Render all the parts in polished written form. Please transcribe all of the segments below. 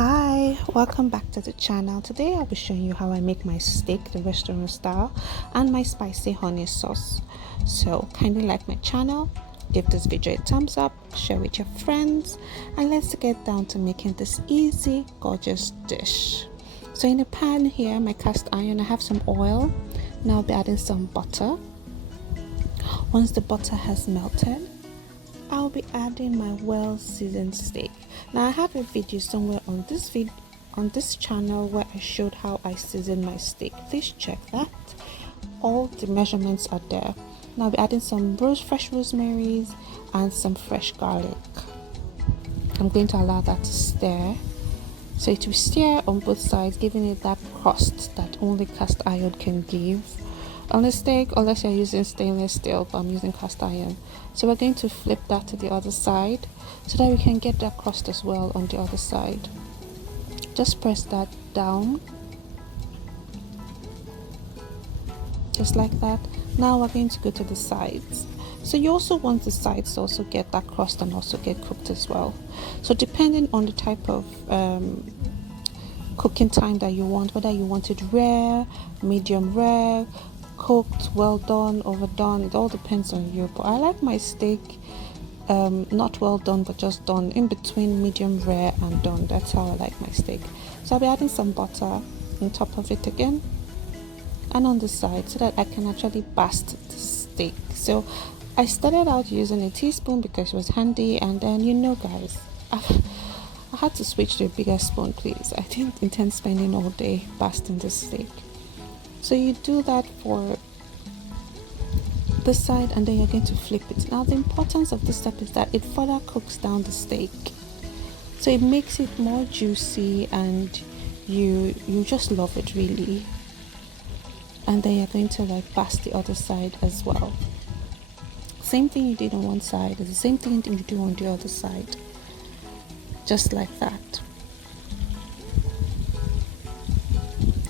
Hi, welcome back to the channel. Today I'll be showing you how I make my steak the restaurant style and my spicy honey sauce. So kindly like my channel, give this video a thumbs up, share with your friends, and let's get down to making this easy gorgeous dish. So in a pan here, my cast iron, I have some oil. Now I'll be adding some butter. Once the butter has melted, I'll be adding my well-seasoned steak. Now I have a video somewhere on this channel where I showed how I season my steak. Please check that. All the measurements are there. Now I'll be adding some fresh rosemary and some fresh garlic. I'm going to allow that to stir. So it will stir on both sides, giving it that crust that only cast iron can give on the steak, unless you're using stainless steel, but I'm using cast iron. So we're going to flip that to the other side so that we can get that crust as well on the other side. Just press that down, just like that. Now we're going to go to the sides. So you also want the sides to also get that crust and also get cooked as well. So depending on the type of cooking time that you want, whether you want it rare, medium rare, cooked, well done, overdone, it all depends on you. But I like my steak not well done, but just done in between medium rare and done. That's how I like my steak. So I'll be adding some butter on top of it again and on the side so that I can actually bast the steak. So I started out using a teaspoon because it was handy, and then guys, I had to switch to a bigger spoon, please. I didn't intend spending all day basting the steak. So you do that for this side, and then you're going to flip it. Now the importance of this step is that it further cooks down the steak, so it makes it more juicy, and you just love it really. And then you're going to bast the other side as well. Same thing you did on one side is the same thing you do on the other side, just like that.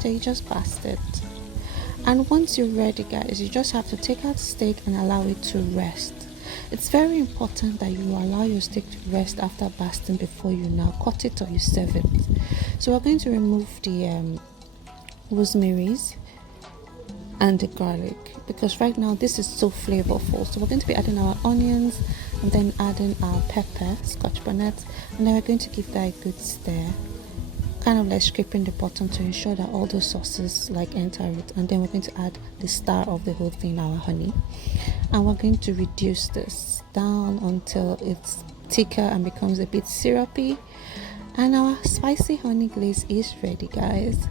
So you just bast it. And once you're ready, guys, you just have to take out the steak and allow it to rest. It's very important that you allow your steak to rest after basting before you now cut it or you serve it. So we're going to remove the rosemaries and the garlic, because right now this is so flavorful. So we're going to be adding our onions and then adding our pepper, Scotch bonnet, and then we're going to give that a good stir, kind of like scraping the bottom to ensure that all the sauces enter it. And then we're going to add the star of the whole thing, our honey, and we're going to reduce this down until it's thicker and becomes a bit syrupy, and our spicy honey glaze is ready, guys.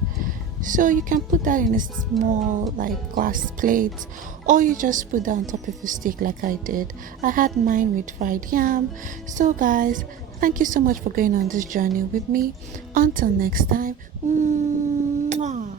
So you can put that in a small glass plate, or you just put that on top of your steak like I did. I had mine with fried yam. So guys, thank you so much for going on this journey with me. Until next time. Mwah.